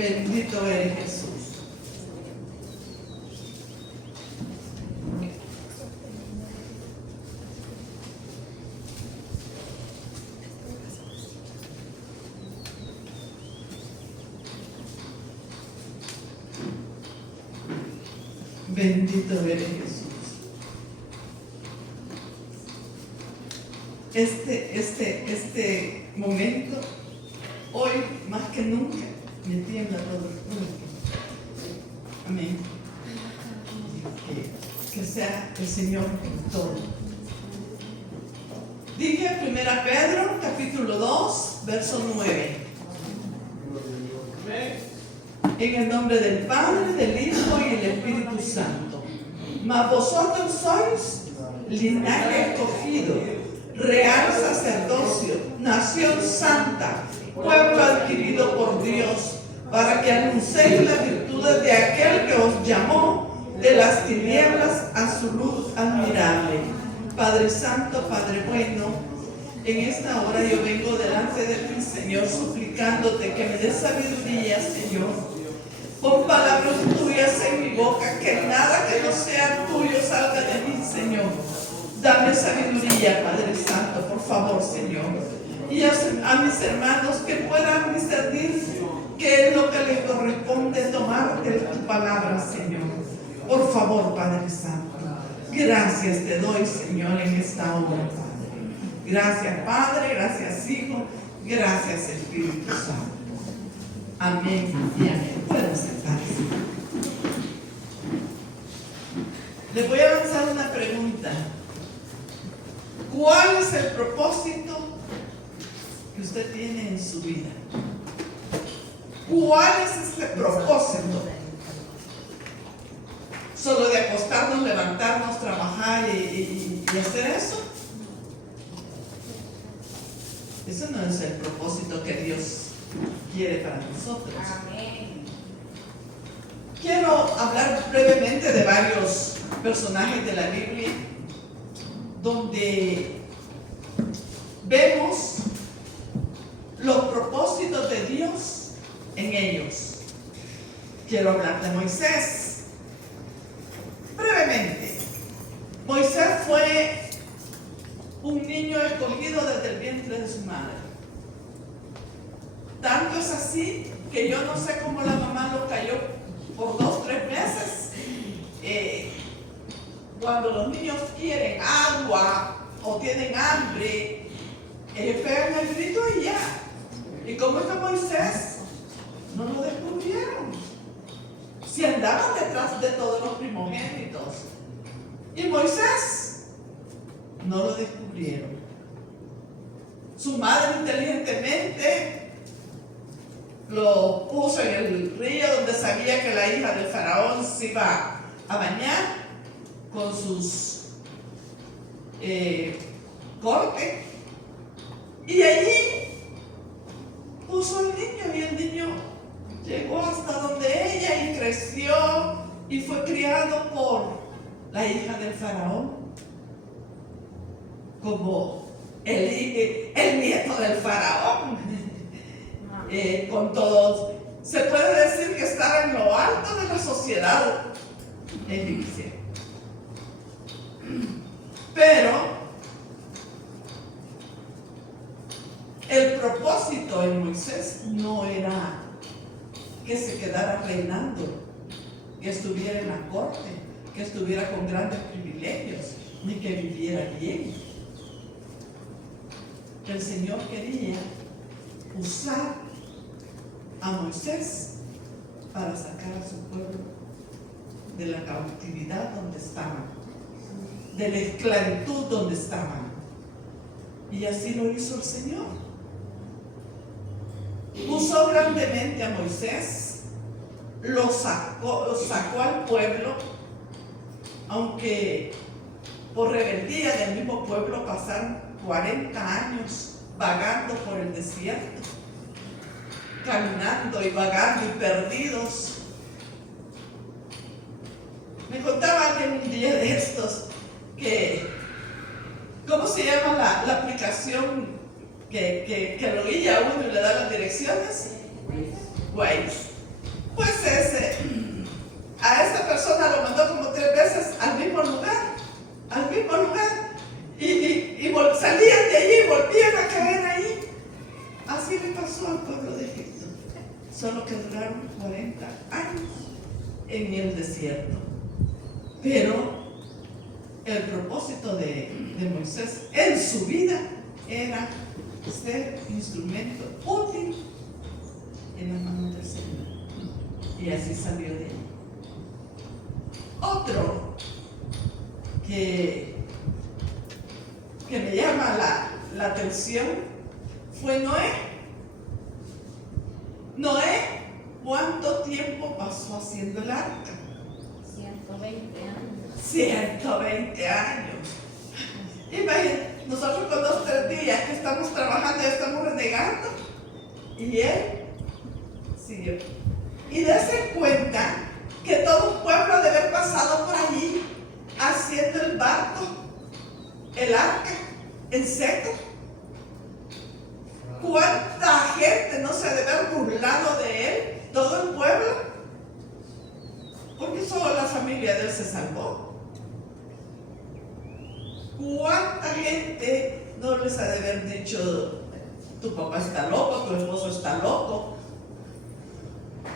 Bendito eres Jesús. Bendito eres Jesús. Este momento, hoy más que nunca, me tiembla todo el cuerpo. Amén. Que sea el Señor en todo. Dije 1 Pedro, capítulo 2, verso 9. En el nombre del Padre, del Hijo y del Espíritu Santo. Mas vosotros sois linaje escogido, real sacerdocio, nación santa, pueblo adquirido por Dios, para que anunciéis las virtudes de aquel que os llamó de las tinieblas a su luz admirable. Padre Santo, Padre bueno, en esta hora yo vengo delante de ti, Señor, suplicándote que me des sabiduría, Señor. Pon palabras tuyas en mi boca, que nada que no sea tuyo salga de mí, Señor. Dame sabiduría, Padre Santo, por favor, Señor. Y a mis hermanos que puedan discernir qué es lo que les corresponde tomar de tu palabra, Señor. Por favor, Padre Santo. Gracias te doy, Señor, en esta hora, Padre. Gracias, Padre, gracias, Hijo, gracias, Espíritu Santo. Amén y amén. Pueden sentarse. Les voy a lanzar una pregunta. ¿Cuál es el propósito que usted tiene en su vida? ¿Cuál es ese propósito? ¿Solo de acostarnos, levantarnos, trabajar y hacer eso? Eso no es el propósito que Dios quiere para nosotros. Amén. Quiero hablar brevemente de varios personajes de la Biblia donde vemos los propósitos de Dios en ellos. Quiero hablar de Moisés. Brevemente, Moisés fue un niño escogido desde el vientre de su madre. Tanto es así que yo no sé cómo la mamá lo cayó por 2 o 3 meses. Cuando los niños quieren agua o tienen hambre, pegan el grito y ya. Y como es que Moisés, no lo descubrieron. Si andaban detrás de todos los primogénitos. Y Moisés, no lo descubrieron. Su madre inteligentemente lo puso en el río donde sabía que la hija del faraón se iba a bañar con sus cortes, y allí puso al niño, y el niño llegó hasta donde ella y creció y fue criado por la hija del faraón como el nieto del faraón. Con todos, se puede decir que estaba en lo alto de la sociedad egipcia. Pero el propósito en Moisés no era que se quedara reinando, que estuviera en la corte, que estuviera con grandes privilegios, ni que viviera bien. El Señor quería usar a Moisés para sacar a su pueblo de la cautividad donde estaban, de la esclavitud donde estaban. Y así lo hizo el Señor. Usó grandemente a Moisés, lo sacó al pueblo, aunque por rebeldía del mismo pueblo pasaron 40 años vagando por el desierto, caminando y vagando y perdidos. Me contaba alguien un día de estos que, ¿cómo se llama la aplicación que lo guía a uno y le da las direcciones? Waze. al pueblo de Egipto, solo que duraron 40 años en el desierto. Pero el propósito de Moisés en su vida era ser instrumento útil en las manos del Señor. Y así salió de ahí. Otro que me llama la atención fue Noé. Noé, ¿cuánto tiempo pasó haciendo el arca? 120 años. 120 años. Imagínense, nosotros con 2 o 3 días que estamos trabajando, ya estamos renegando. Y él siguió. Y dése cuenta que todo un pueblo debe haber pasado por allí haciendo el barco, el arca, en seco. ¿Cuánta gente no se debe haber burlado de él? Todo el pueblo. Porque solo la familia de él se salvó. ¿Cuánta gente no les ha de haber dicho: tu papá está loco, tu esposo está loco?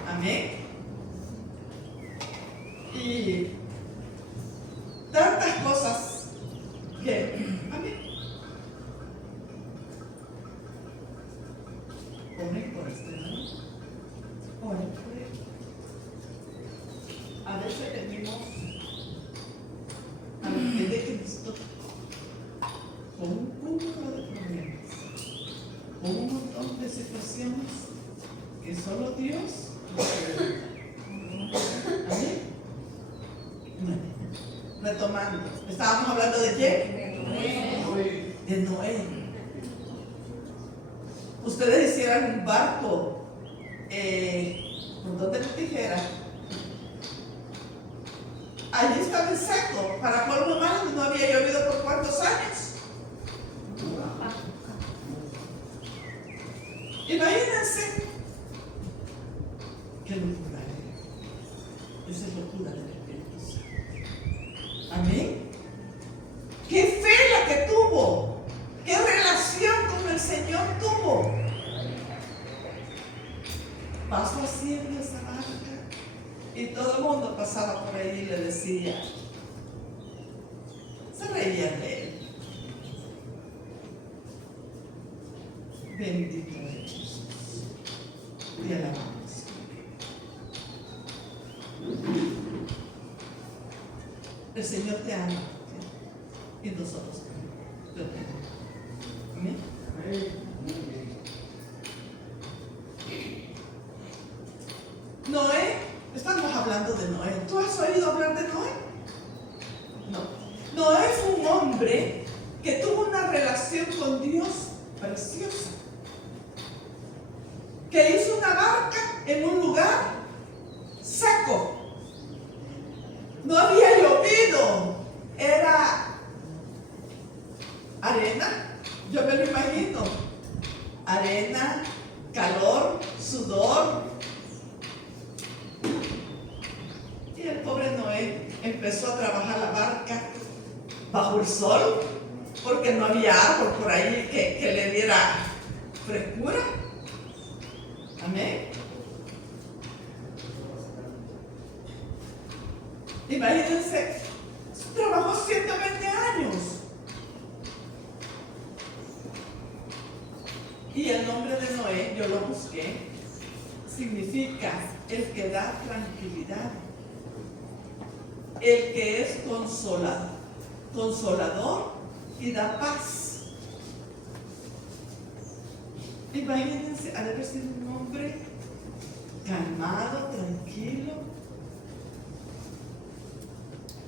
Amén. Y tantas cosas que, amén. Oren por este, ¿no? Oren por él. A veces venimos a los pies de Cristo con un cúmulo de problemas, con un montón de situaciones que solo Dios nos puede ayudar. Amén. Bueno, retomando, estábamos hablando de quién? De Noé. Ustedes hicieran un barco con 2 de tijeras. Allí estaba en seco, para colmo malo, no había llovido por ¿cuántos años? Imagínense qué locura es. Esa es locura del Espíritu Santo. Amén. Qué fe la que tuvo, qué relación con el Señor tuvo. Pasó haciendo esa barca y todo el mundo pasaba por ahí y le decía, se reían de él. Bendito es Jesús. Te alabamos. El Señor te ama y nosotros te amamos. Amén. Noé, estamos hablando de Noé. ¿Tú has oído hablar de Noé? No. Noé fue un hombre que tuvo una relación con Dios preciosa, que hizo una barca en un lugar seco. No había llovido, era arena, yo me lo imagino, arena, calor, sudor. Y el pobre Noé empezó a trabajar la barca bajo el sol, porque no había árbol por ahí que le diera frescura. Amén. Imagínense, trabajó 120 años. Y el nombre de Noé, yo lo busqué, significa el que da tranquilidad, el que es consolador y da paz. Imagínense, ha de haber sido un hombre calmado, tranquilo,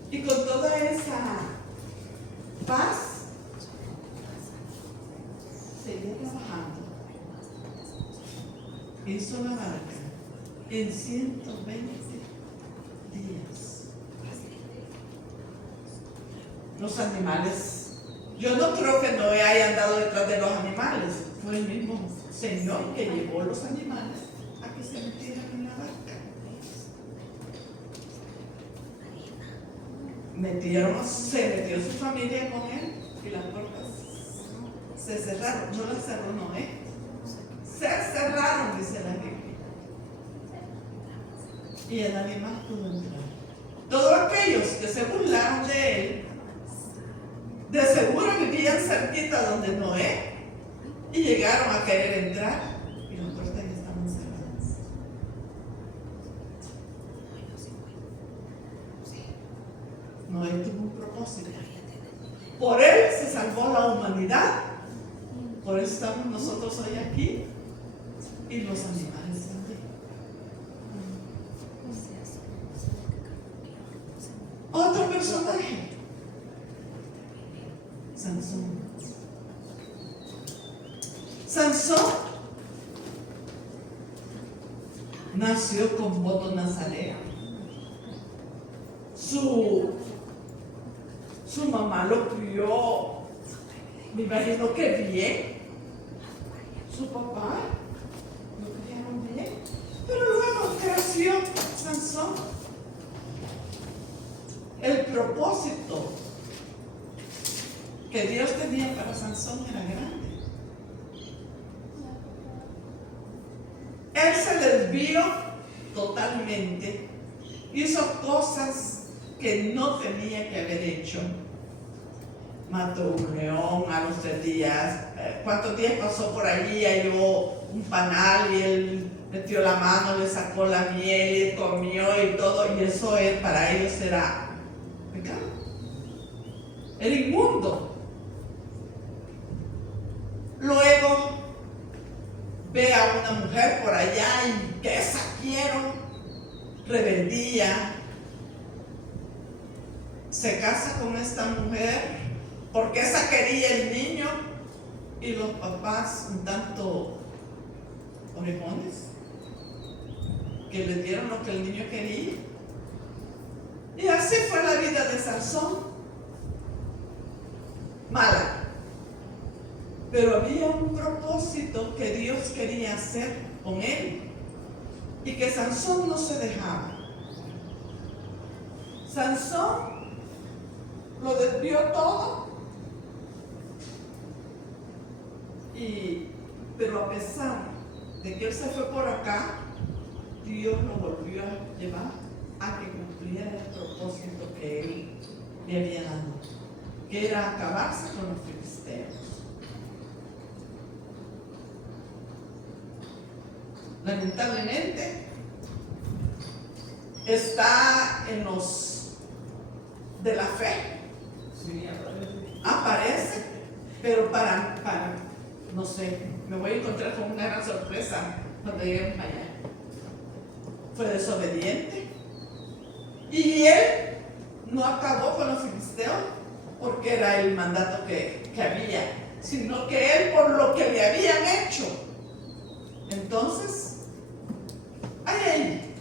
y con toda esa paz seguía trabajando. Hizo la barca en 120 días. Los animales, yo no creo que Noé haya andado detrás de los animales, fue el mismo Señor que llevó los animales a que se metieran en la barca. Se metió su familia con él y las puertas se cerraron. No las cerró Noé, se cerraron. y el animal pudo entrar. Todos aquellos que se burlaron de él, de seguro vivían cerquita donde Noé y llegaron a querer entrar y las puertas ya estaban cerradas. Noé tuvo un propósito. Por él se salvó la humanidad. Por eso estamos nosotros hoy aquí y los animales también. Otro personaje, Sansón. Sansón nació con voto nazareo. Su mamá lo crió, me imagino que bien. Su papá lo criaron bien. Pero luego creció Sansón. El propósito que Dios tenía para Sansón era grande. Él se desvió totalmente, hizo cosas que no tenía que haber hecho. Mató un león a los 3 días. ¿Cuántos días pasó por allí? Halló un panal y él metió la mano, le sacó la miel y comió y todo, y eso para ellos era pecado. Era inmundo. Luego ve a una mujer por allá y que esa quiero, rebeldía, se casa con esta mujer porque esa quería el niño y los papás un tanto orejones que le dieron lo que el niño quería. Y así fue la vida de Sansón, mala. Pero había un propósito que Dios quería hacer con él y que Sansón no se dejaba. Sansón lo desvió todo, pero a pesar de que él se fue por acá, Dios lo volvió a llevar a que cumpliera el propósito que él le había dado, que era acabarse con los filisteos. Lamentablemente está en los de la fe, aparece, pero para no sé, me voy a encontrar con una gran sorpresa cuando lleguemos allá. Fue desobediente y él no acabó con los filisteos porque era el mandato que había, sino que él por lo que le habían hecho. Entonces, ahí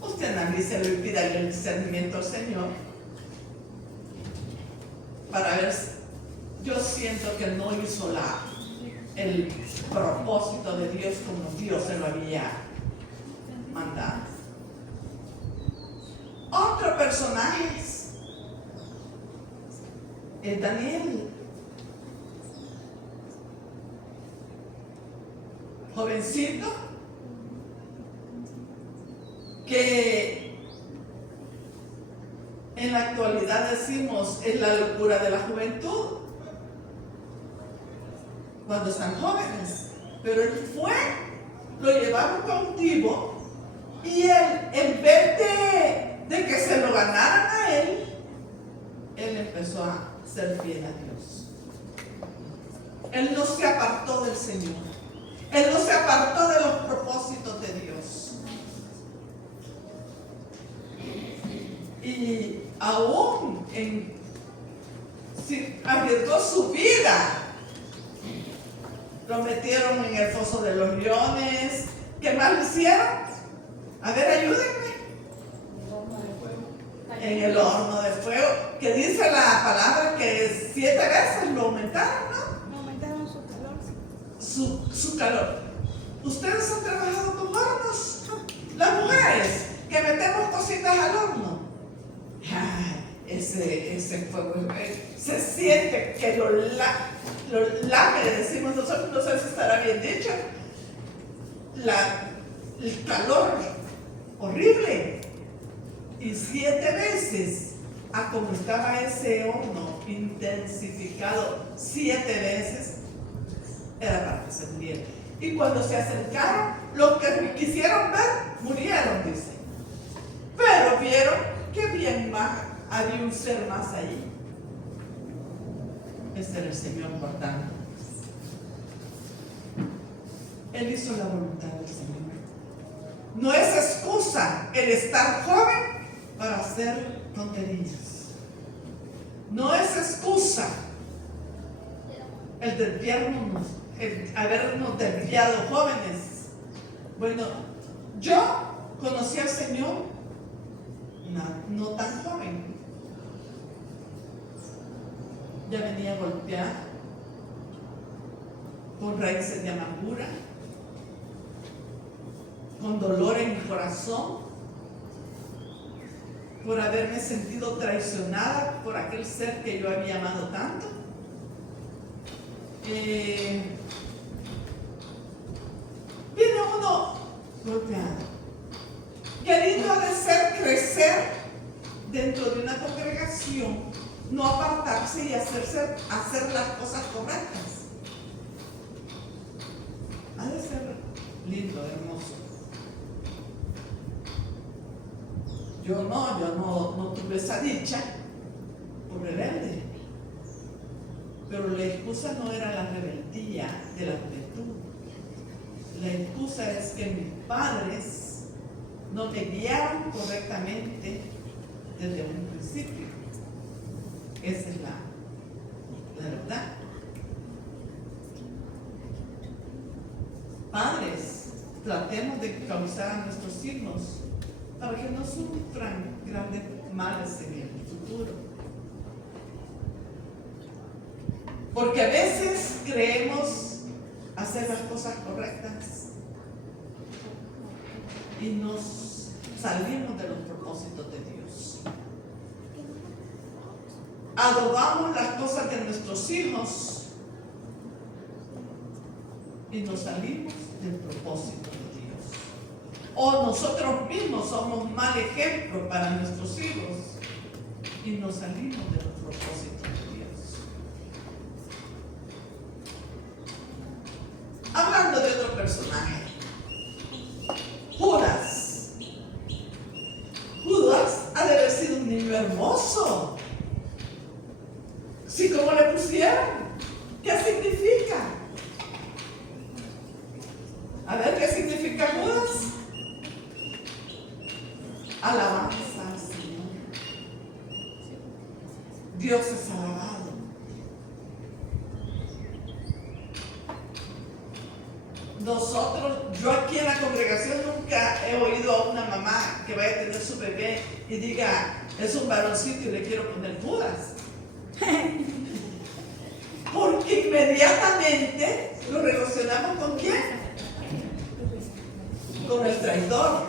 usted analícelo y pídale el discernimiento al Señor para ver. Yo siento que no hizo el propósito de Dios como Dios se lo había mandado. Otro personaje es Daniel, jovencito, que en la actualidad decimos es la locura de la juventud cuando están jóvenes, pero él lo llevaron cautivo y él, en vez de que se lo ganaran a él empezó a ser fiel a Dios. Él no se apartó del Señor, él no se apartó de los propósitos de Dios. Y aún arriesgó su vida. Lo metieron en el foso de los leones. ¿Qué más lo hicieron? A ver, ayúdenme. En el horno de fuego, que dice la palabra que 7 veces lo aumentaron, ¿no? Aumentaron su calor. Su calor. ¿Ustedes han trabajado con hornos? Las mujeres que metemos cositas al horno. Ese fuego se siente que lo lame, decimos nosotros, no sé si estará bien dicho, el calor horrible. Y 7 veces, a como estaba ese horno intensificado 7 veces, era para que se muriera. Y cuando se acercaron, los que quisieron ver, murieron, dice. Pero vieron que había un ser más allí. Ese era el Señor guardando. Él hizo la voluntad del Señor. No es excusa el estar joven para hacer tonterías. No es excusa el desviarnos, el habernos desviado jóvenes. Bueno, yo conocí al Señor no tan joven. Ya venía golpeada con raíces de amargura, con dolor en mi corazón, por haberme sentido traicionada por aquel ser que yo había amado tanto. Viene uno golpeado. Qué lindo ha de ser crecer dentro de una congregación, no apartarse y hacer las cosas correctas. Ha de ser lindo, hermoso. Yo no tuve esa dicha por rebelde. Pero la excusa no era la rebeldía de la juventud. La excusa es que mis padres no me guiaron correctamente desde un principio. Esa es la verdad. Padres, tratemos de causar a nuestros hijos para que no sufran grandes males en el futuro. Porque a veces creemos hacer las cosas correctas y nos salimos de los propósitos de Dios. Adobamos las cosas de nuestros hijos y nos salimos del propósito de Dios. O nosotros mismos somos mal ejemplo para nuestros hijos y nos salimos de los propósitos de Dios. Hablando de otro personaje, Judas. Judas ha de haber sido un niño hermoso. ¿Sí, cómo le pusieron? ¿Qué significa? A ver, ¿qué significa Judas? Alabanza al Señor. Dios es alabado. Nosotros, yo aquí en la congregación nunca he oído a una mamá que vaya a tener su bebé y diga, es un varoncito y le quiero poner Judas. Porque inmediatamente lo relacionamos ¿con quién? Con el traidor.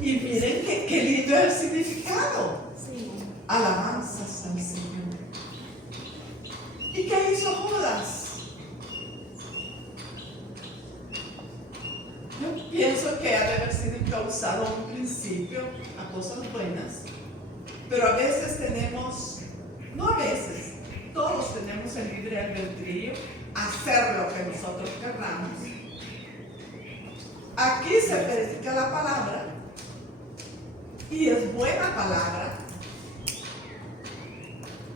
Y miren qué lindo es el significado. Alabanzas al Señor. ¿Y qué hizo Judas? Yo pienso que ha de haber sido causado a un principio a cosas buenas, pero a veces tenemos, no a veces, todos tenemos el libre albedrío a hacer lo que nosotros querramos. Aquí se verifica la palabra y es buena palabra.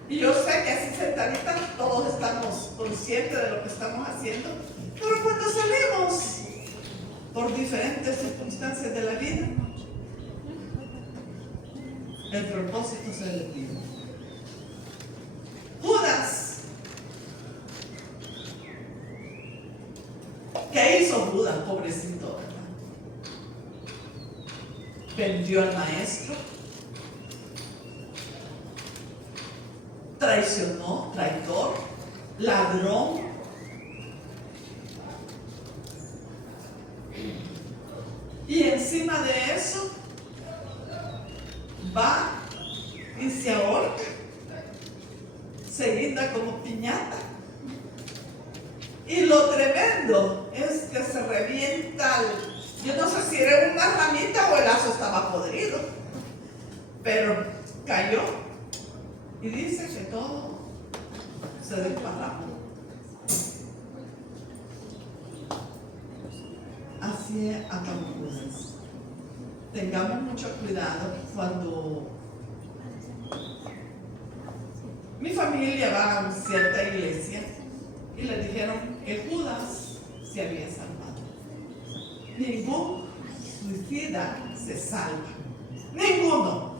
Y yo sé que así sentaditas todos estamos conscientes de lo que estamos haciendo, pero cuando salimos por diferentes circunstancias de la vida, el propósito se le pierde. Judas. ¿Qué hizo Judas, pobrecito, verdad? Vendió al maestro, traicionó, traidor, ladrón. Y encima de eso va y se ahorca, se guinda como piñata. Y lo tremendo es que se revienta, yo no sé si era una ramita pero cayó y dice que todo se desparramó. Así acabó Judas. Tengamos mucho cuidado cuando mi familia va a cierta iglesia y le dijeron que Judas se había salvado. Ningún suicida se salva. Ninguno.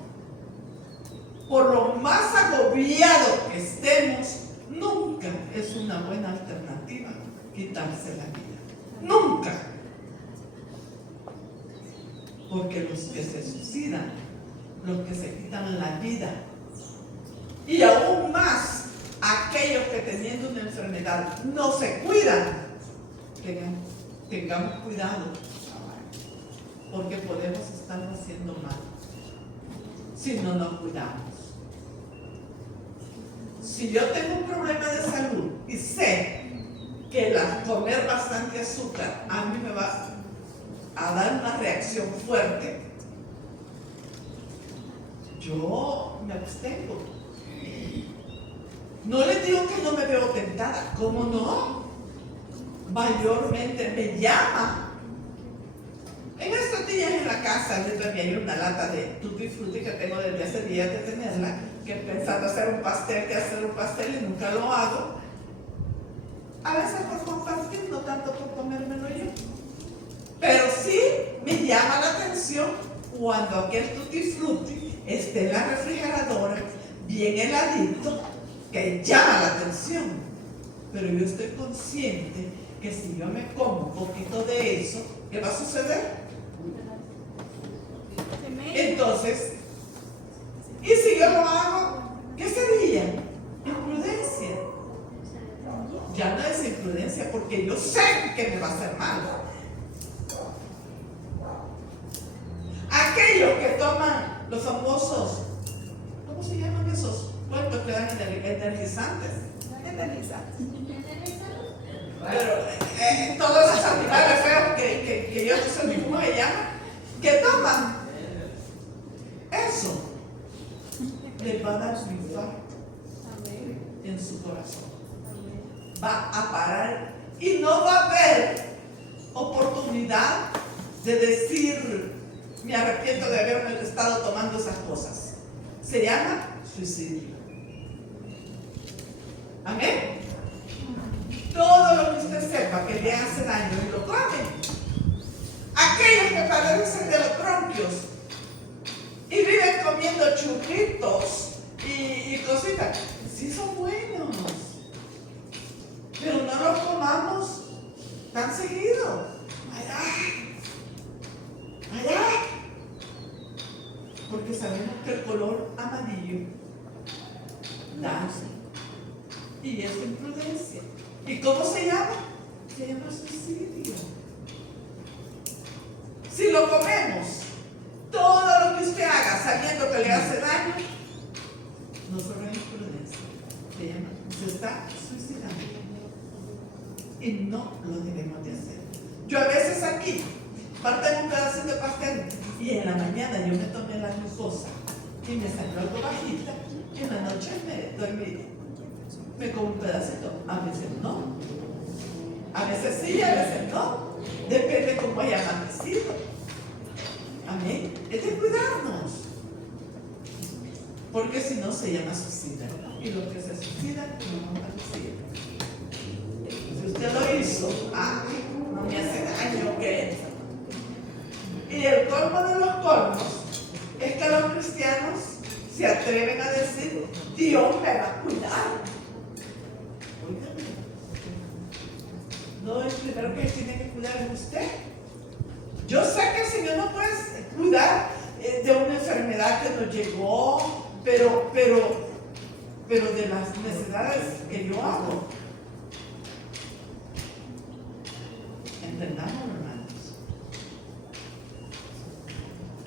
Por lo más agobiado que estemos, nunca es una buena alternativa quitarse la vida. Nunca. Porque los que se suicidan, los que se quitan la vida, y aún más aquellos que teniendo una enfermedad no se cuidan, tengamos cuidado, porque podemos estar haciendo mal si no nos cuidamos. Si yo tengo un problema de salud y sé que comer bastante azúcar a mí me va a dar una reacción fuerte, yo me abstengo. No les digo que no me veo tentada, ¿cómo no? Mayormente me llama. En estos días en la casa yo tenía una lata de tutti frutti que tengo desde hace días de tenerla, que pensando hacer un pastel y nunca lo hago. A veces por compartir, no tanto por comérmelo yo. Pero sí me llama la atención cuando aquel tutti frutti esté en la refrigeradora, bien heladito, que llama la atención. Pero yo estoy consciente que si yo me como un poquito de eso, ¿qué va a suceder? Entonces, y si yo lo hago, ¿qué sería? Imprudencia. Ya no es imprudencia porque yo sé que me va a hacer mal. Aquellos que toman los famosos, ¿cómo se llaman esos cuentos que dan energizantes? Pero todos esos animales feos que yo no sé ni cómo se llaman, que toman eso, les va a dar un infarto en su corazón. Va a parar y no va a haber oportunidad de decir: me arrepiento de haberme estado tomando esas cosas. Se llama suicidio. Amén. Todo lo que usted sepa que le hace daño y lo come. Aquellos que padecen de los bronquios y viven comiendo churritos y cositas, sí son buenos, pero no los comamos tan seguido. Allá. Porque sabemos que el color amarillo da y es imprudencia. ¿Y cómo se llama? Se llama suicidio. Si lo comemos, todo lo que usted haga sabiendo que le hace daño, no solo es imprudencia, se está suicidando. Y no lo debemos de hacer. Yo a veces aquí parten un pedacito de pastel y en la mañana yo me tomé la glucosa y me salió algo bajita y en la noche me dormí. Me como un pedacito, a veces no, a veces sí, a veces no, depende cómo haya amanecido. Amén. Es de cuidarnos, porque si no se llama suicida, y los que se suicidan no van a decir. Si usted lo hizo, no me hace daño, ¿qué? Y el colmo de los colmos es que los cristianos se atreven a decir: Dios me va a cuidar. No, el primero que tiene que cuidar es usted. Yo sé que el Señor no puede cuidar de una enfermedad que nos llegó, pero de las necesidades que yo hago. Entendamos, hermanos.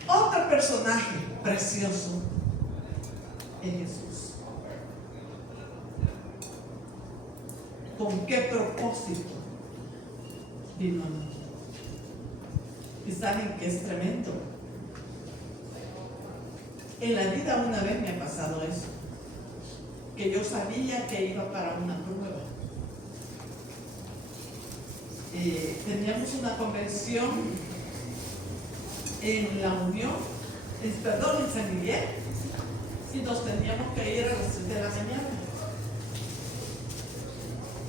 Otro personaje precioso es Jesús. ¿Con qué propósito vino al mundo? ¿Y saben qué es tremendo? En la vida una vez me ha pasado eso, que yo sabía que iba para una prueba. Teníamos una convención en la Unión, en San Miguel, y nos teníamos que ir a las 3 de la mañana.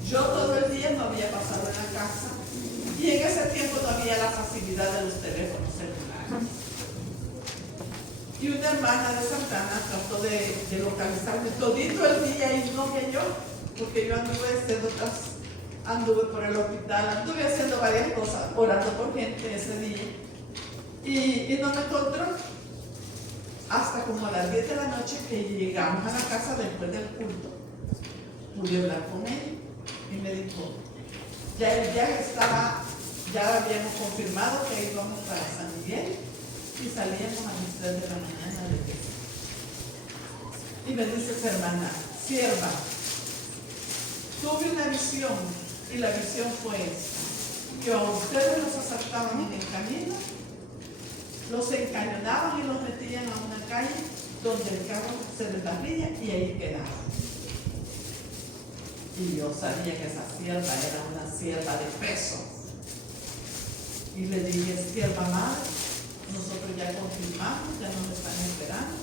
Yo todo el día no había pasado en la casa, y en ese tiempo no había la facilidad de los teléfonos celulares. Y una hermana de Santana trató de localizarme todito el día y no me halló, porque yo anduve por el hospital, anduve haciendo varias cosas, orando por gente ese día, y no me encontró hasta como a las 10 de la noche que llegamos a la casa después del culto. Pude hablar con él y me dijo, ya el viaje estaba, ya habíamos confirmado que íbamos para San Miguel y salíamos a las 3 de la mañana de Texas. Y me dice esa hermana, sierva, tuve una visión, y la visión fue que a ustedes los asaltaban en el camino, los encañonaban y los metían a una calle donde el carro se desbarría y ahí quedaban. Y yo sabía que esa sierva era una sierva de peso. Y le dije, sierva madre, nosotros ya confirmamos, ya nos están esperando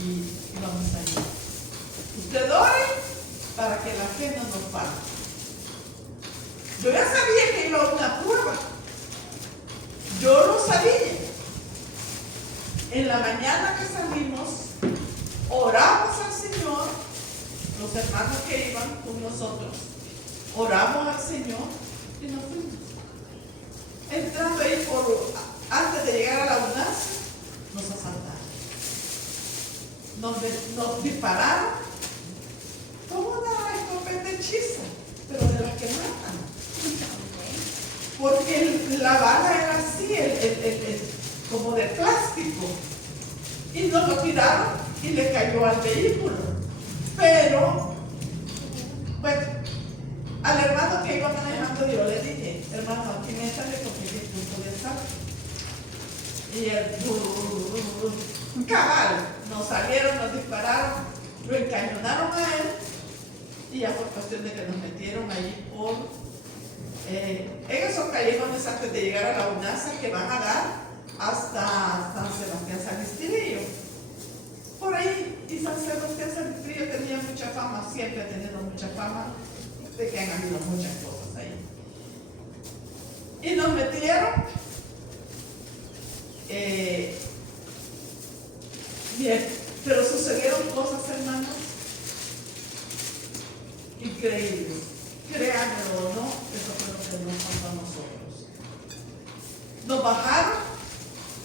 y vamos a ir. Usted ore para que la fe no nos falte. Yo ya sabía que iba a una prueba. Yo lo sabía. En la mañana que salimos, oramos al Señor, los hermanos que iban con nosotros, oramos al Señor y nos fuimos. Entrando ahí antes de llegar a la UNAS, nos asaltaron. Nos dispararon como una escopeta hechiza, pero de las que matan. Porque la bala era así, como de plástico. Y nos lo tiraron y le cayó al vehículo. Pero, bueno, al hermano que iba manejando yo le dije, hermano, aquí métale porque es punto de salto. Y él, cabal, nos salieron, nos dispararon, lo encañonaron a él y ya fue cuestión de que nos metieron allí por en esos callejones antes de llegar a la UNASA que van a dar hasta San Sebastián San Isidro. Por ahí, y San Sebastián San Isidro tenía mucha fama, siempre ha tenido mucha fama de que han habido muchas cosas ahí. Y nos metieron. Bien, pero sucedieron cosas, hermanos, increíbles. Créanmelo o no, eso fue lo que nos pasó a nosotros. Nos bajaron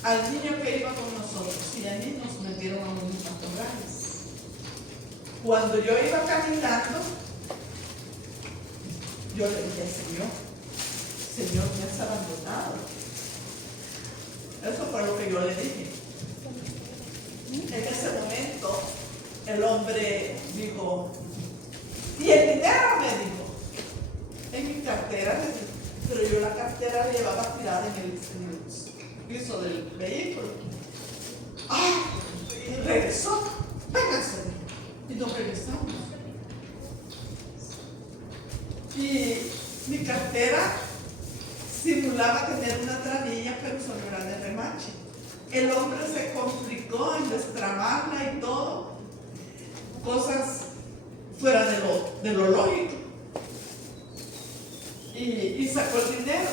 al niño que iba con nosotros y a mí nos metieron a unos pastorales. Cuando yo iba caminando, yo le dije al Señor, me has abandonado. Eso fue lo que yo le dije. En ese momento, el hombre dijo, ¿y el dinero? Me dijo. En mi cartera, pero yo la cartera la llevaba tirada en el piso del vehículo. ¡Ah! Y regresó. Véngase. Y nos regresamos. Y mi cartera simulaba tener una trabilla, pero solo era de remache. El hombre se complicó en destramarla y todo. Cosas fuera de lo lógico. Y sacó el dinero.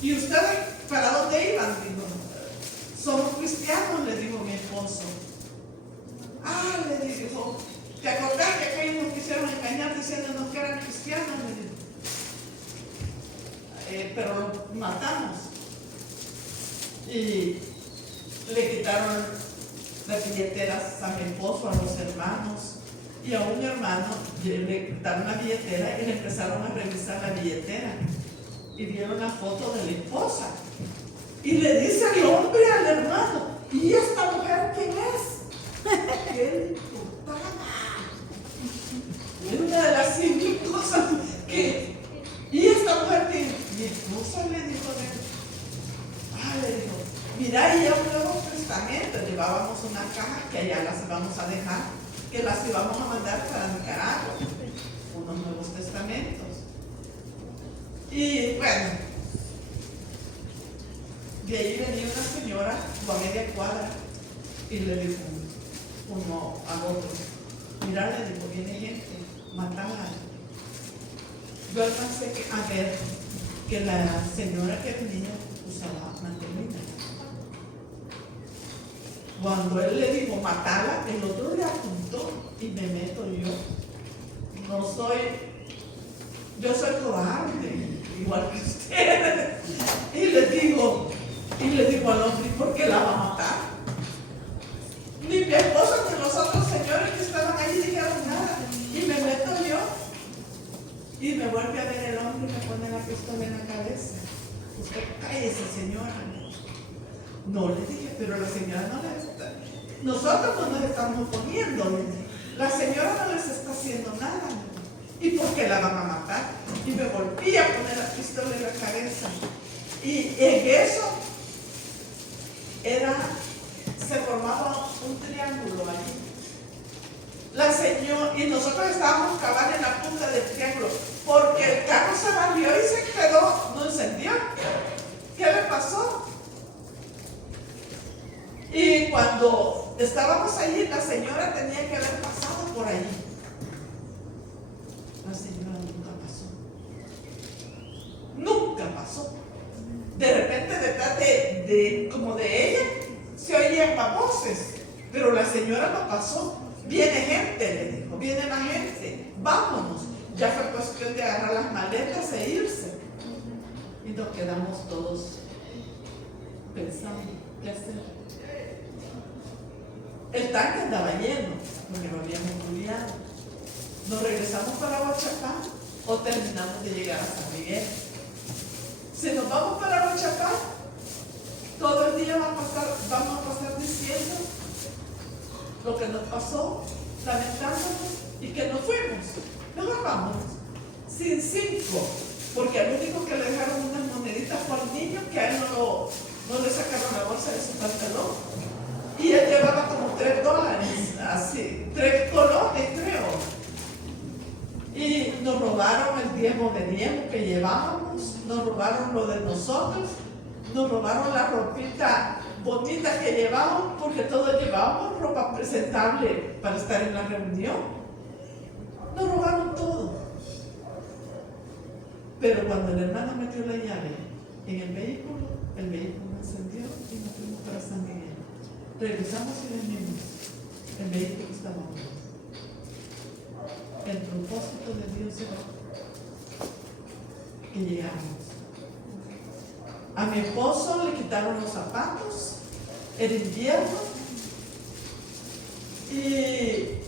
¿Y ustedes para dónde iban? Digo, somos cristianos, le dijo mi esposo. Ah, le dijo, ¿te acordás que aquellos nos quisieron engañar diciéndonos que eran cristianos? Le dijo. Pero lo matamos. Y le quitaron las billeteras a mi esposo, a los hermanos. Y a un hermano le quitaron la billetera y le empezaron a revisar la billetera. Y vieron la foto de la esposa. Y le dice el hombre al hermano, ¿y esta mujer quién es? ¿Qué le importaba? Es una de las 5 cosas que... ¿Y esta mujer quién? Mi esposa le dijo, le dijo, mira, ella es una Testamento, llevábamos una caja que allá las íbamos a dejar, que las íbamos a mandar para Nicaragua, unos Nuevos Testamentos. Y bueno, de ahí venía una señora a media cuadra y le dijo uno al otro, mira, le dijo, viene gente, matala. Yo alcancé a ver que la señora que venía usaba mantelina. Cuando él le dijo matala, el otro le apuntó y me meto yo. Yo soy cobarde, igual que ustedes. Y le digo al hombre, ¿por qué la va a matar? Ni mi esposo ni los otros señores que estaban ahí dijeron nada. Y me meto yo. Y me vuelve a ver el hombre y me pone la pistola en la cabeza. Usted cállese, señora. No, le dije, pero la señora no le está. Nosotros no nos estamos oponiendo. La señora no les está haciendo nada. ¿Y por qué la van a matar? Y me volví a poner la pistola en la cabeza. Y en eso se formaba un triángulo allí. La señora, y nosotros estábamos cabal en la punta del triángulo, porque el carro se barrió y se quedó, no encendió. ¿Qué le pasó? Y cuando estábamos allí, la señora tenía que haber pasado por allí. La señora nunca pasó. Nunca pasó. De repente, detrás como de ella, se oían voces, pero la señora no pasó. Viene gente, le dijo, viene más gente, vámonos. Ya fue cuestión de agarrar las maletas e irse. Y nos quedamos todos pensando, ¿qué hacer? El tanque andaba lleno, porque lo habíamos cuidado. ¿Nos regresamos para Huachapán o terminamos de llegar a San Miguel? Si nos vamos para Huachapán, todo el día vamos a pasar diciendo lo que nos pasó, lamentándonos y que nos fuimos. Mejor vámonos, sin 5, porque al único que le dejaron unas moneditas por niño, que a él no le sacaron la bolsa de su pantalón, y él llevaba como $3, así, 3 colones creo. Y nos robaron el diezmo que llevábamos, nos robaron lo de nosotros, nos robaron la ropita bonita que llevábamos, porque todos llevábamos ropa presentable para estar en la reunión. Nos robaron todo. Pero cuando el hermano metió la llave en el vehículo encendió y nos fuimos para San Miguel. Regresamos y venimos. El vehículo estaba muerto. El propósito de Dios era que llegáramos. A mi esposo le quitaron los zapatos, era invierno, y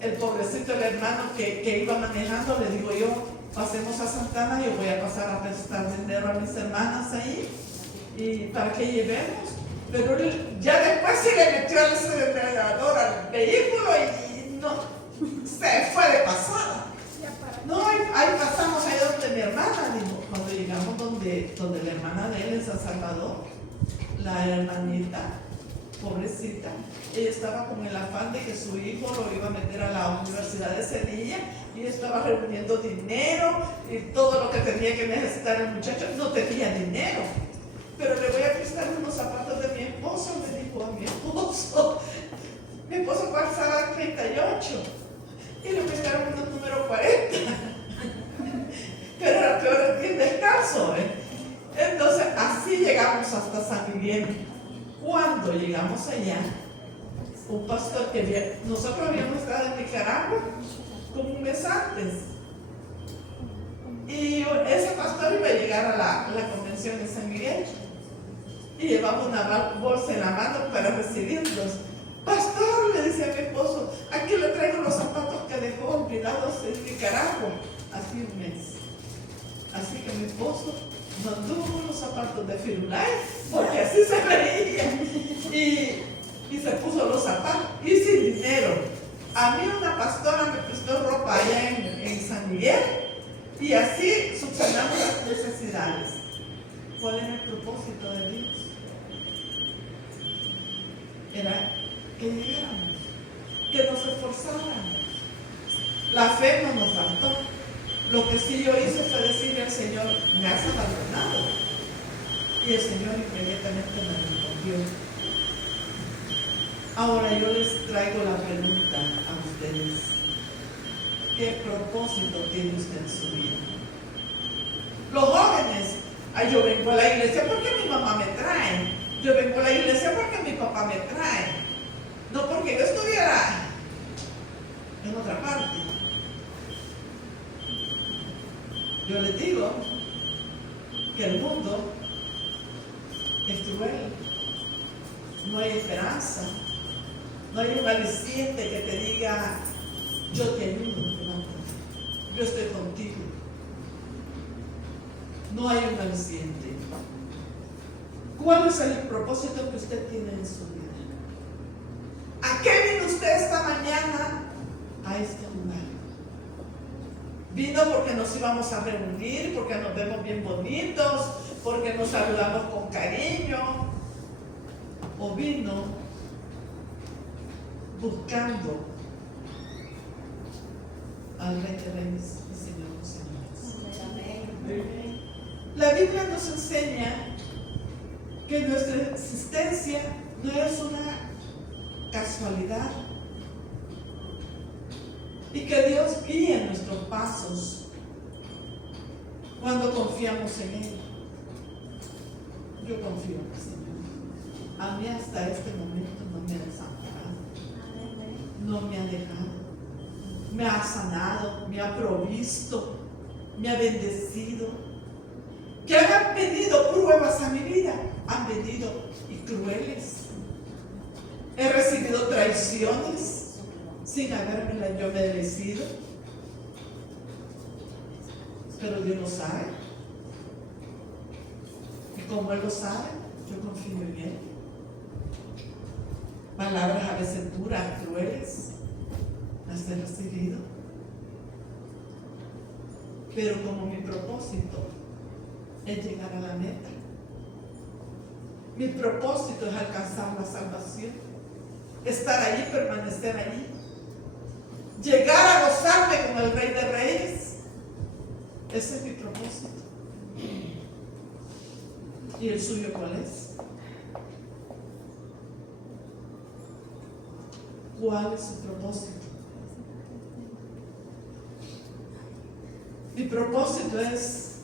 el pobrecito, el hermano que iba manejando, le digo yo, pasemos a Santana, yo voy a pasar a prestar dinero a mis hermanas ahí, y para que llevemos. Pero ya después sí le metió el acelerador al vehículo y no, se fue de pasada. No, ahí pasamos ahí donde mi hermana, digo, cuando llegamos donde la hermana de él en San Salvador, la hermanita, pobrecita, ella estaba con el afán de que su hijo lo iba a meter a la Universidad de Sevilla y estaba reuniendo dinero y todo lo que tenía que necesitar el muchacho. No tenía dinero, pero le voy a prestar unos zapatos de mi esposo, le dijo a mi esposo. Mi esposo calzaba 38 y le prestaron unos número 40. Pero era peor el pie descalzo, Entonces así llegamos hasta San Miguel. Cuando llegamos allá, un pastor nosotros habíamos estado en Nicaragua como un mes antes, y ese pastor iba a llegar a la convención de San Miguel y llevaba una bolsa en la mano para recibirlos. Pastor, le decía a mi esposo, aquí le traigo los zapatos que dejó olvidados en Nicaragua hace un mes. Así que mi esposo mantuvo unos zapatos de Firulais, porque así se veía, y se puso los zapatos y sin dinero. A mí una pastora me prestó ropa allá en San Miguel y así subsanamos las necesidades. ¿Cuál es el propósito de Dios? era que llegáramos, que nos esforzáramos. La fe no nos faltó. Lo que sí yo hice fue decirle al Señor, me has abandonado. Y el Señor inmediatamente me respondió. Ahora yo les traigo la pregunta a ustedes. ¿Qué propósito tiene usted en su vida? Los jóvenes, ay, yo vengo a la iglesia porque mi mamá me trae. Yo vengo a la iglesia porque mi papá me trae. No porque yo estuviera en otra parte. Yo les digo que el mundo es cruel. No hay esperanza. No hay un aliciente que te diga, yo te ayudo, levántate. Yo estoy contigo. No hay un aliciente. ¿Cuál es el propósito que usted tiene en su vida? ¿A qué vino usted esta mañana a este lugar? Vino porque nos íbamos a reunir, porque nos vemos bien bonitos, porque nos saludamos con cariño. ¿O vino buscando al Rey de Reyes y Señor de Señores? La Biblia nos enseña que nuestra existencia no es una casualidad y que Dios guía nuestros pasos cuando confiamos en Él. Yo confío en el Señor. A mí hasta este momento no me ha desamparado, no me ha dejado, me ha sanado, me ha provisto, me ha bendecido. Que han venido pruebas a mi vida, han venido y crueles. He recibido traiciones sin habérmela yo merecido. Pero Dios lo sabe. Y como Él lo sabe, yo confío en Él. Palabras a veces duras, crueles, las he recibido. Pero como mi propósito es llegar a la meta, mi propósito es alcanzar la salvación, estar allí, permanecer allí, llegar a gozarme con el Rey de Reyes. Ese es mi propósito. ¿Y el suyo cuál es? ¿Cuál es su propósito? Mi propósito es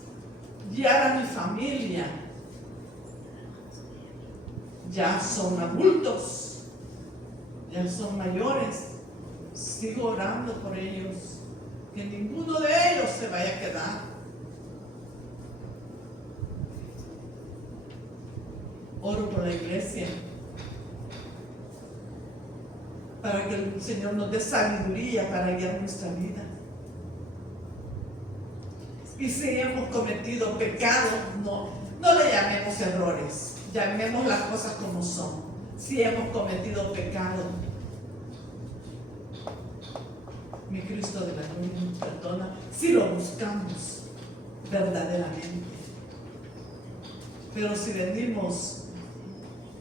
guiar a mi familia. Ya son adultos, ya son mayores. Sigo orando por ellos, que ninguno de ellos se vaya a quedar. Oro por la iglesia, para que el Señor nos dé sabiduría para guiar nuestra vida. Y si hemos cometido pecado, no le llamemos errores, llamemos las cosas como son. Si hemos cometido pecado, mi Cristo de la gloria nos perdona si lo buscamos verdaderamente. Pero si venimos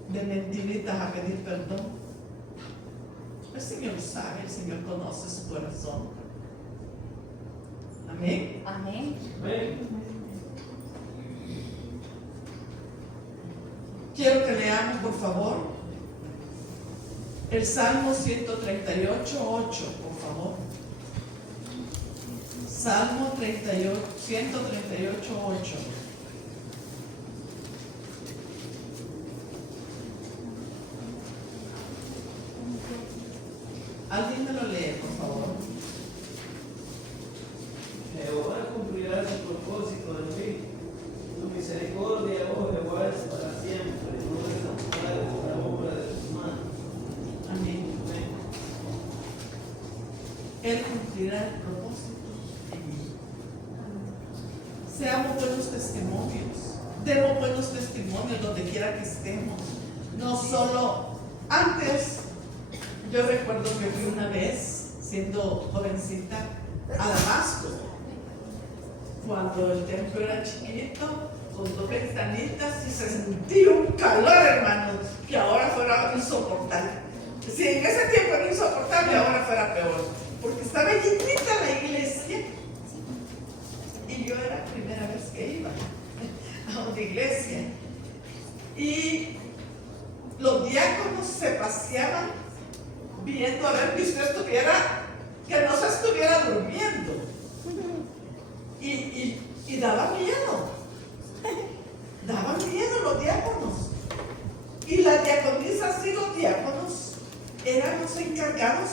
de mentiritas a pedir perdón, el Señor sabe, el Señor conoce su corazón. Amén. Amén. Quiero que leamos, por favor, el Salmo 138, 8, por favor. Salmo 138, 8. ¿Alguien me lo lee, por favor? Jehová cumplirá su propósito en mí. Tu misericordia, oh Jehová, es para siempre. No desampares la obra de tus manos. Amén. Él cumplirá el propósito en mí. Seamos buenos testimonios. Demos buenos testimonios donde quiera que estemos. No solo antes. Yo recuerdo que fui una vez, siendo jovencita, a Damasco. Cuando el templo era chiquito, con 2 ventanitas y se sentía un calor, hermanos, que ahora fuera insoportable. Si en ese tiempo era insoportable, ahora fuera peor, porque estaba llenita la iglesia y yo era la primera vez que iba a una iglesia. Y los diáconos se paseaban viendo a ver que usted estuviera, que no se estuviera durmiendo. Y daba miedo. Daban miedo los diáconos. Y las diaconisas y los diáconos eran los encargados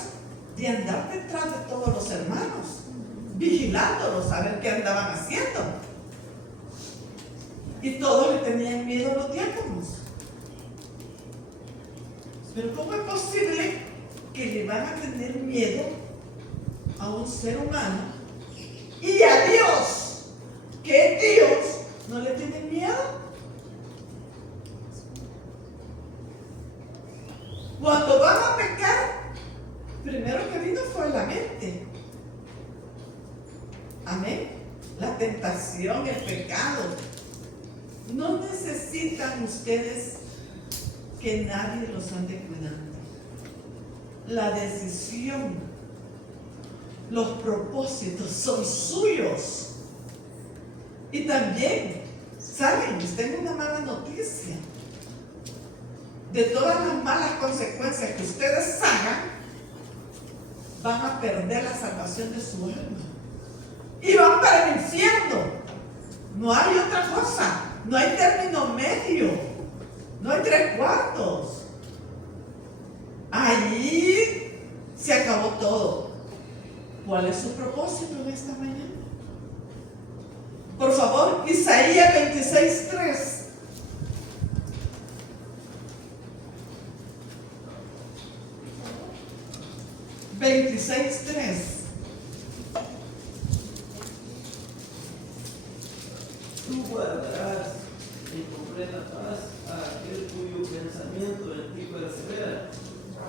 de andar detrás de todos los hermanos, vigilándolos a ver qué andaban haciendo. Y todos le tenían miedo a los diáconos. Pero ¿cómo es posible que le van a tener miedo a un ser humano y a Dios, que es Dios, no le tienen miedo? Cuando van a pecar, primero que vino fue la mente. Amén. La tentación, el pecado. No necesitan ustedes que nadie los ande cuidando. La decisión, los propósitos son suyos. Y también, ¿saben? Les tengo una mala noticia. De todas las malas consecuencias que ustedes hagan, van a perder la salvación de su alma. Y van para el infierno. No hay otra cosa. No hay término medio. No hay 3/4. Allí se acabó todo. ¿Cuál es su propósito en esta mañana? Por favor, Isaías 26:3. Tú guardarás en completa paz a aquel cuyo pensamiento en ti persevera,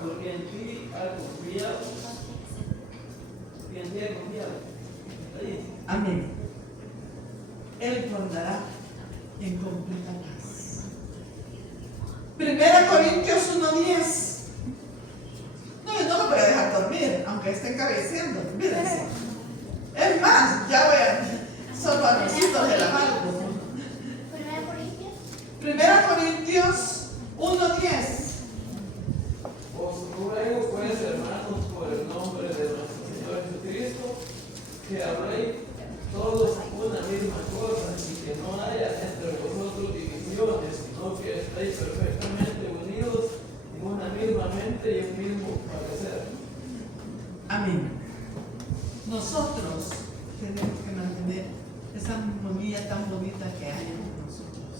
porque en ti ha confiado. En ti ha confiado. Ahí. Amén. Él guardará en completa paz. 1 Corintios 1:10. No, yo no lo voy a dejar dormir, aunque esté cabeceando. Mírense. Es más, ya vean, son barrocitos de la mano. 1 Corintios 1:10. Os ruego pues, hermanos, por el nombre de nuestro Señor Jesucristo, que habléis todos una misma cosa y que no haya entre vosotros divisiones, sino que estéis perfectamente unidos en una misma mente y un mismo parecer. Amén. Nosotros tenemos que mantener esa armonía tan bonita que hay entre nosotros.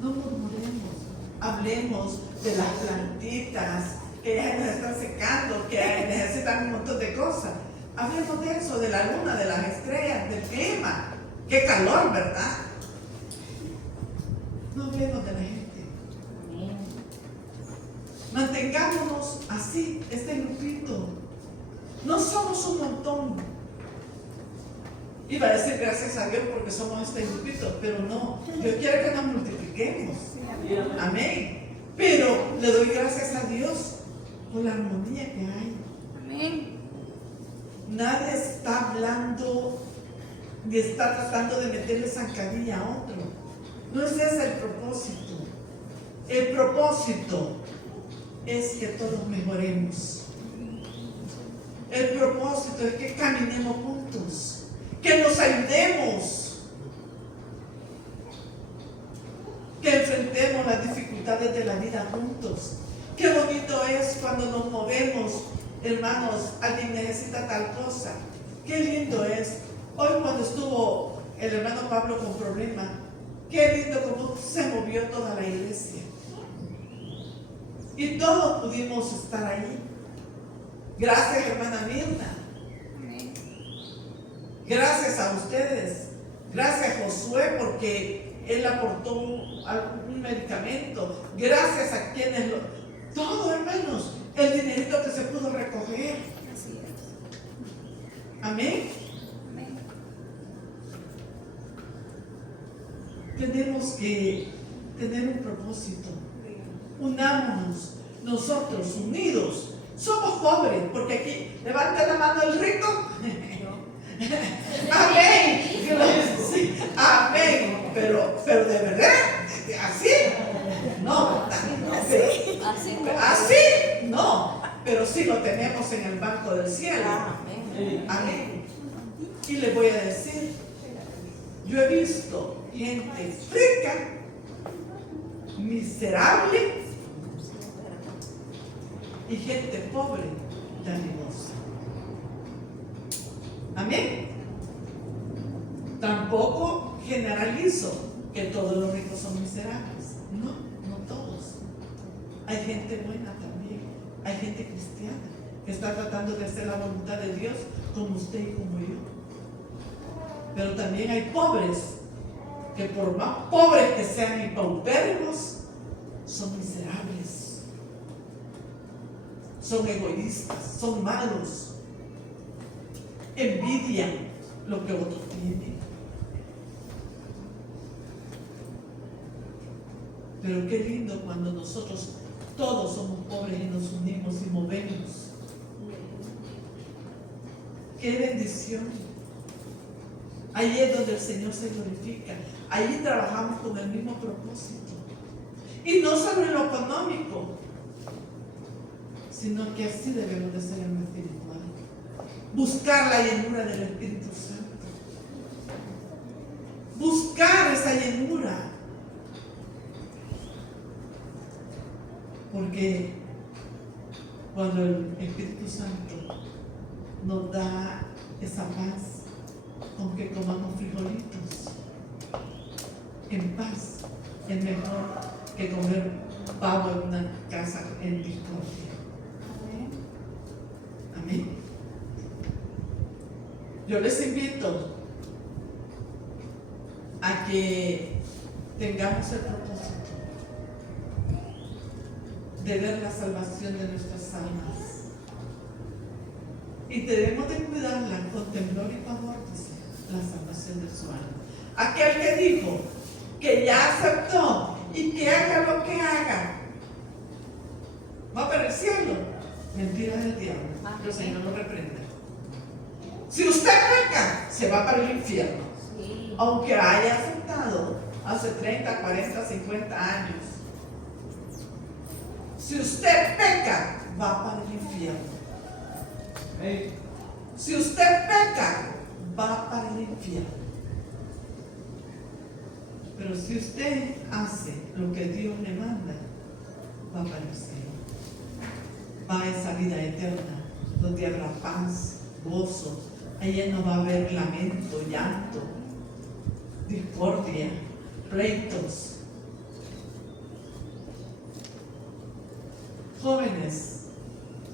No murmuremos, hablemos de las plantitas que ya nos están secando, que necesitan un montón de cosas. Hablemos de eso, de la luna, de las estrellas, del clima. Qué calor, ¿verdad? No hablemos de la gente. Mantengámonos así, este grupito. No somos un montón. Iba a decir gracias a Dios porque somos este grupito, pero no. Dios quiere que nos multipliquemos. Amén. Pero le doy gracias a Dios por la armonía que hay. Amén. Nadie está hablando ni está tratando de meterle zancadilla a otro. No ese es el propósito. El propósito es que todos mejoremos. El propósito es que caminemos juntos, que nos ayudemos, que enfrentemos las dificultades de la vida juntos. Qué bonito es cuando nos movemos, hermanos, alguien necesita tal cosa. Qué lindo es. Hoy cuando estuvo el hermano Pablo con problemas, qué lindo cómo se movió toda la iglesia. Y todos pudimos estar ahí. Gracias, hermana Mirna. Gracias a ustedes. Gracias, Josué, porque él aportó un medicamento. Gracias a quienes todo, hermanos, el dinerito que se pudo recoger. Así es. Amén. Amén. tenemos que tener un propósito. Unámonos, nosotros unidos. Somos pobres, porque aquí levanta la mano el rico. Amén. Sí, amén. Pero de verdad, así. No, así no. Pero sí lo tenemos en el banco del cielo. Amén. Y les voy a decir, yo he visto gente rica, miserable, y gente pobre, dadivosa. Amén. Tampoco generalizo que todos los ricos son miserables. No, no todos. Hay gente buena también. Hay gente cristiana que está tratando de hacer la voluntad de Dios como usted y como yo. Pero también hay pobres que por más pobres que sean y paupérrimos, son miserables. Son egoístas, son malos. Envidian lo que otros tienen. Pero qué lindo cuando nosotros todos somos pobres y nos unimos y movemos. Qué bendición. Ahí es donde el Señor se glorifica. Ahí trabajamos con el mismo propósito. Y no solo en lo económico, sino que así debemos de ser en lo espiritual. Buscar la llenura del Espíritu Santo. Buscar esa llenura. Porque cuando el Espíritu Santo nos da esa paz, aunque comamos frijolitos, en paz es mejor que comer pavo en una casa en discordia. Amén. Yo les invito a que tengamos el propósito de ver la salvación de nuestras almas. Y debemos de cuidarla con temblor y pavor, dice, la salvación de su alma. Aquel que dijo que ya aceptó y que haga lo que haga, va para el cielo. Mentira del diablo. Que el Señor lo reprenda. Si usted peca, se va para el infierno. Sí. Aunque haya aceptado hace 30, 40, 50 años. Si usted peca, va para el infierno. ¿Eh? Si usted peca, va para el infierno. Pero si usted hace lo que Dios le manda, va para el cielo. Va a esa vida eterna, donde habrá paz, gozo. Allí no va a haber lamento, llanto, discordia, pleitos. Jóvenes,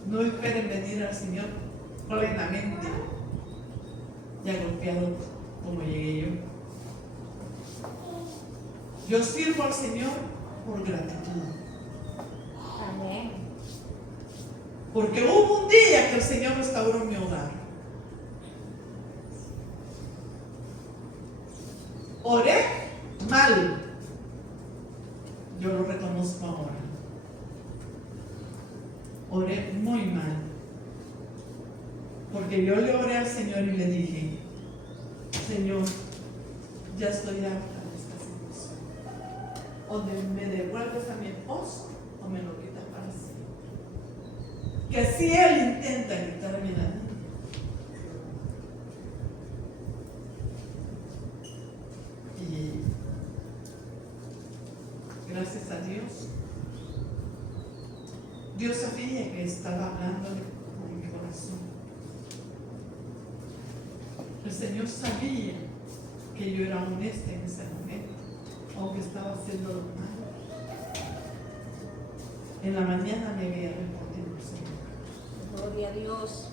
no esperen venir al Señor plenamente, ya golpeados como llegué yo. Yo sirvo al Señor por gratitud. Amén. Porque hubo un día que el Señor restauró mi hogar. Oré mal. Yo lo reconozco ahora. Oré muy mal. Porque yo le oré al Señor y le dije, Señor, ya estoy harta de esta situación. O me devuelves a mi esposo o me lo quitas para siempre. Que si él intenta quitarme la vida, y gracias a Dios, Dios sabía que estaba hablándole con mi corazón. El Señor sabía que yo era honesta en ese momento, aunque estaba haciendo lo malo. En la mañana me había respondido el Señor. Gloria a Dios.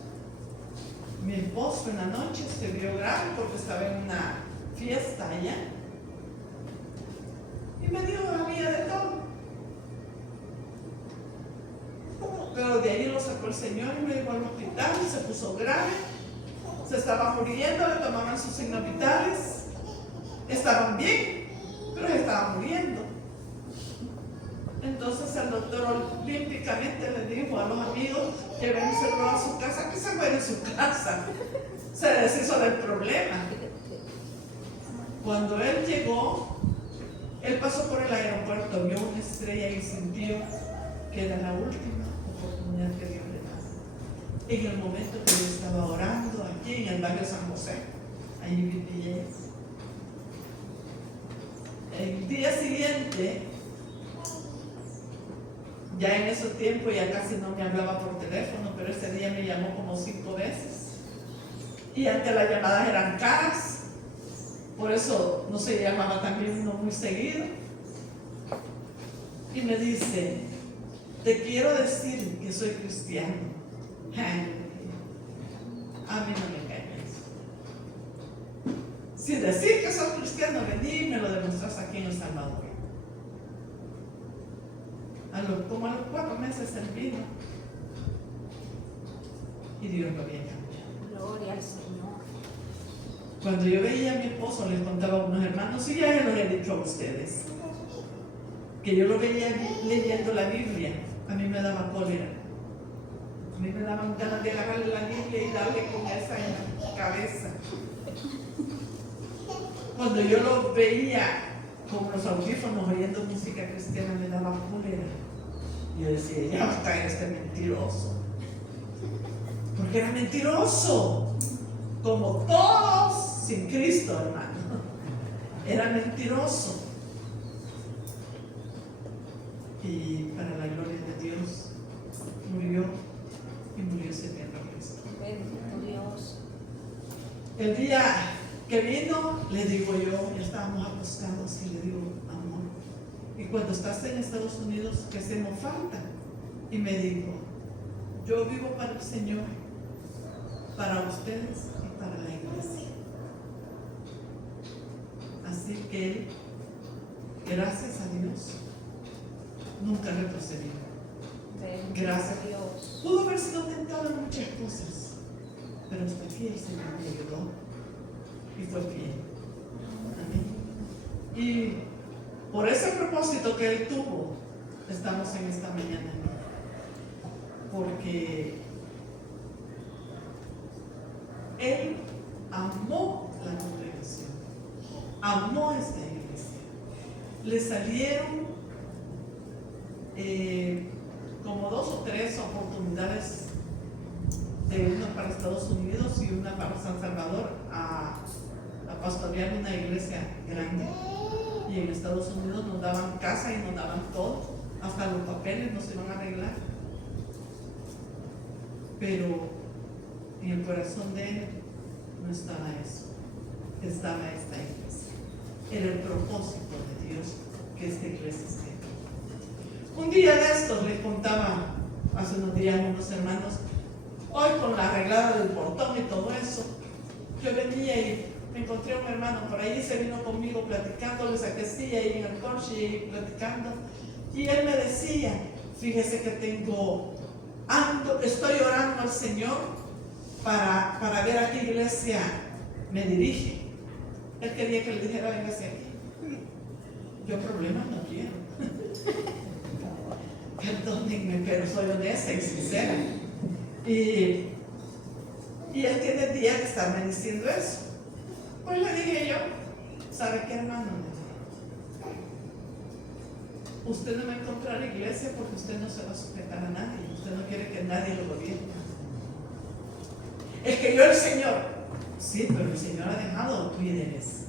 Mi esposo en la noche se vio grave porque estaba en una fiesta allá. Y me dijo, había de todo. Pero de ahí lo sacó el Señor y me llevó al hospital y se puso grave. Se estaba muriendo, le tomaban sus signos vitales. Estaban bien. pero se estaba muriendo. Entonces el doctor olímpicamente le dijo a los amigos que vénselo a su casa, que se muere en su casa. Se deshizo del problema. Cuando él llegó, él pasó por el aeropuerto, vio una estrella y sintió que era la última oportunidad que Dios le daba. En el momento que yo estaba orando aquí en el barrio San José, ahí vivía. El día siguiente, ya en ese tiempo ya casi no me hablaba por teléfono, pero ese día me llamó como 5 veces. Y antes las llamadas eran caras, por eso no se llamaba también uno muy seguido. Y me dice, te quiero decir que soy cristiano. A mí no me engañes. Si decir que soy cristiano, vení y me lo demostras aquí en El Salvador. Como a los 4 meses él vino y Dios lo había cambiado. Gloria al Señor. Cuando yo veía a mi esposo, les contaba a unos hermanos, y ya se los he dicho a ustedes, que yo lo veía leyendo la Biblia, a mí me daba cólera. A mí me daban ganas de agarrarle la Biblia y darle con esa en la cabeza. Cuando yo lo veía con los audífonos oyendo música cristiana, me daba cólera. Y yo decía, ya va a caer este mentiroso. Porque era mentiroso, como todos sin Cristo, hermano. Era mentiroso. Y para la gloria de Dios, murió y murió sirviendo a Cristo. Bendito Dios. El día que vino, le digo yo, ya estábamos acostados, y le digo, amor, y cuando estás en Estados Unidos, ¿qué hacemos falta? Y me dijo, yo vivo para el Señor, para ustedes y para la iglesia. Así que él, gracias a Dios, nunca retrocedió. Gracias a Dios. Pudo haber sido tentado en muchas cosas, pero hasta aquí el Señor me ayudó y fue fiel. Amén. Y por ese propósito que él tuvo, estamos en esta mañana. Porque él amó la congregación, amó esta iglesia. Le salieron como 2 o 3 oportunidades, de una para Estados Unidos y una para San Salvador, a pastorear una iglesia grande. Y en Estados Unidos nos daban casa y nos daban todo, hasta los papeles nos iban a arreglar. Pero en el corazón de él no estaba eso, estaba esta iglesia. Era el propósito de Dios que esta iglesia esté. Un día de estos les contaba hace unos días a unos hermanos, hoy con la arreglada del portón y todo eso, yo venía y me encontré a un hermano por ahí, se vino conmigo platicando, le saqué silla ahí en el coche y platicando, y él me decía, fíjese que estoy orando al Señor para ver a qué iglesia me dirige. Él quería que le dijera, véngase aquí. Yo problemas no quiero. Perdónenme, pero soy honesta y sincera. Y él tiene días de estarme diciendo eso. Pues le dije yo, ¿sabe qué, hermano? Usted no va a encontrar iglesia porque usted no se va a sujetar a nadie. Usted no quiere que nadie lo gobierne. Es que yo el Señor, sí, pero el Señor ha dejado líderes.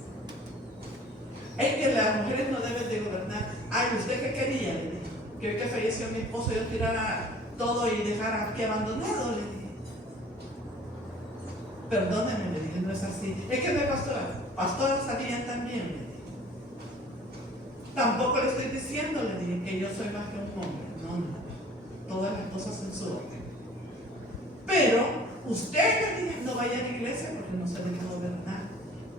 Es que las mujeres no deben de gobernar. Ay, ¿usted qué quería? Le dije, que hoy que falleció mi esposo yo tirara todo y dejara aquí abandonado, le dije. Perdóneme, le dije, no es así. Es que no es pastora. Pastoras sabían también, le dije. Tampoco le estoy diciendo, le dije, que yo soy más que un hombre. No, todas las cosas en su orden. Pero usted, le dije, no vaya a la iglesia porque no se deja gobernar.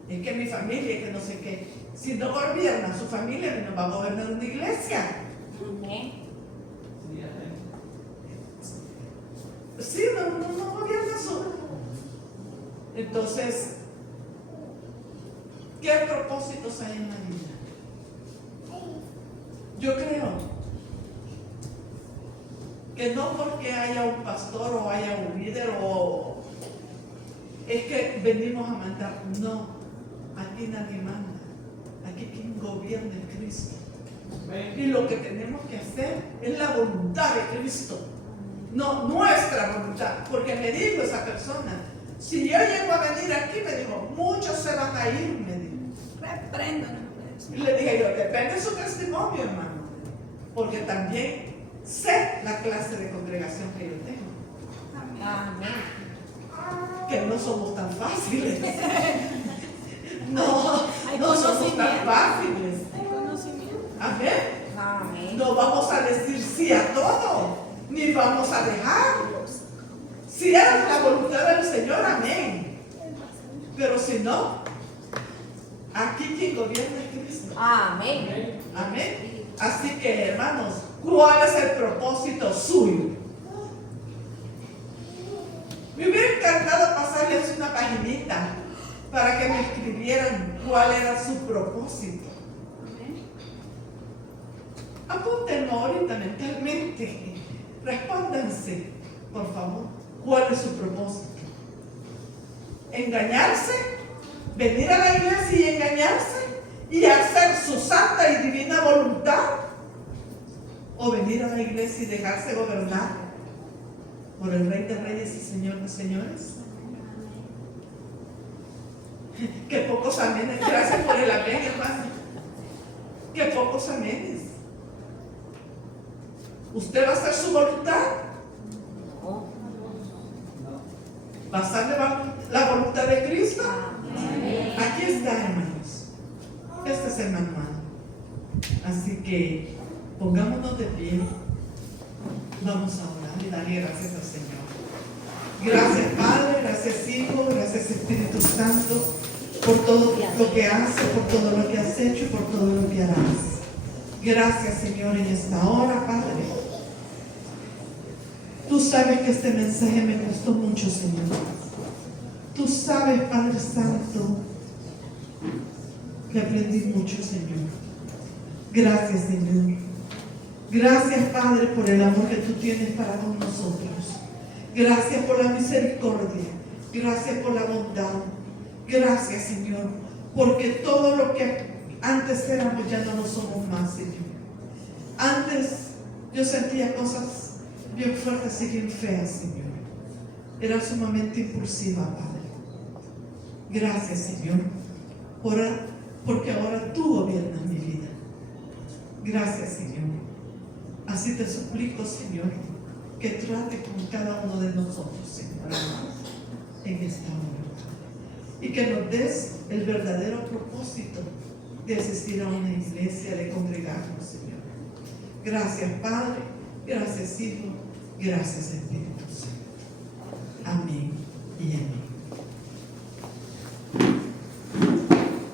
Es que mi familia, que no sé qué. Si no gobierna su familia, no va a gobernar una iglesia. Amén. Sí, no gobierna su. Entonces, ¿qué propósitos hay en la vida? Yo creo que no porque haya un pastor o haya un líder o es que venimos a mandar. No, aquí nadie manda. Aquí quien gobierna es Cristo. Y lo que tenemos que hacer es la voluntad de Cristo, no nuestra voluntad. Porque me dijo esa persona, si yo llego a venir aquí, me dijo, muchos se van a ir, me dijo. Reprendo. Y le dije yo, depende de su testimonio, hermano, porque también sé la clase de congregación que yo tengo, Amén. que no somos tan fáciles. No Hay somos tan fáciles. Hay conocimiento. Amén. Amén. No vamos a decir sí a todo, ni vamos a dejarlos. Si es la voluntad del Señor, amén. Pero si no, aquí quien gobierna es Cristo. Amén. Amén. Así que, hermanos, ¿cuál es el propósito suyo? Me hubiera encantado pasarles una paginita para que me escribieran cuál era su propósito. Apúntenlo ahorita mentalmente. Respóndanse, por favor, ¿cuál es su propósito? ¿Engañarse? ¿Venir a la iglesia y engañarse? ¿Y hacer su santa y divina voluntad? ¿O venir a la iglesia y dejarse gobernar por el Rey de Reyes y Señor de Señores? Que pocos amenes. Gracias por el amén, hermano. Que pocos amenes. ¿Usted va a hacer su voluntad? ¿Va a hacer la voluntad de Cristo? Amén. Aquí está, hermanos. Este es el manual. Así que pongámonos de pie. Vamos a orar y darle gracias al Señor. Gracias, Padre, gracias, Hijo, gracias, Espíritu Santo, por todo lo que haces, por todo lo que has hecho y por todo lo que harás. Gracias, Señor, en esta hora, Padre. Tú sabes que este mensaje me costó mucho, Señor. Tú sabes, Padre Santo, que aprendí mucho, Señor. Gracias, Señor. Gracias, Padre, por el amor que tú tienes para con nosotros. Gracias por la misericordia. Gracias por la bondad. Gracias, Señor, porque todo lo que antes éramos ya no lo somos más, Señor. Antes yo sentía cosas bien fuertes y bien feas, Señor. Era sumamente impulsiva, Padre. Gracias, Señor, porque ahora tú gobiernas mi vida. Gracias, Señor. Así te suplico, Señor, que trate con cada uno de nosotros, Señor, en esta hora. Y que nos des el verdadero propósito de asistir a una iglesia, de congregarnos, Señor. Gracias, Padre. Gracias, Hijo. Gracias, Espíritu Santo. Amén y amén.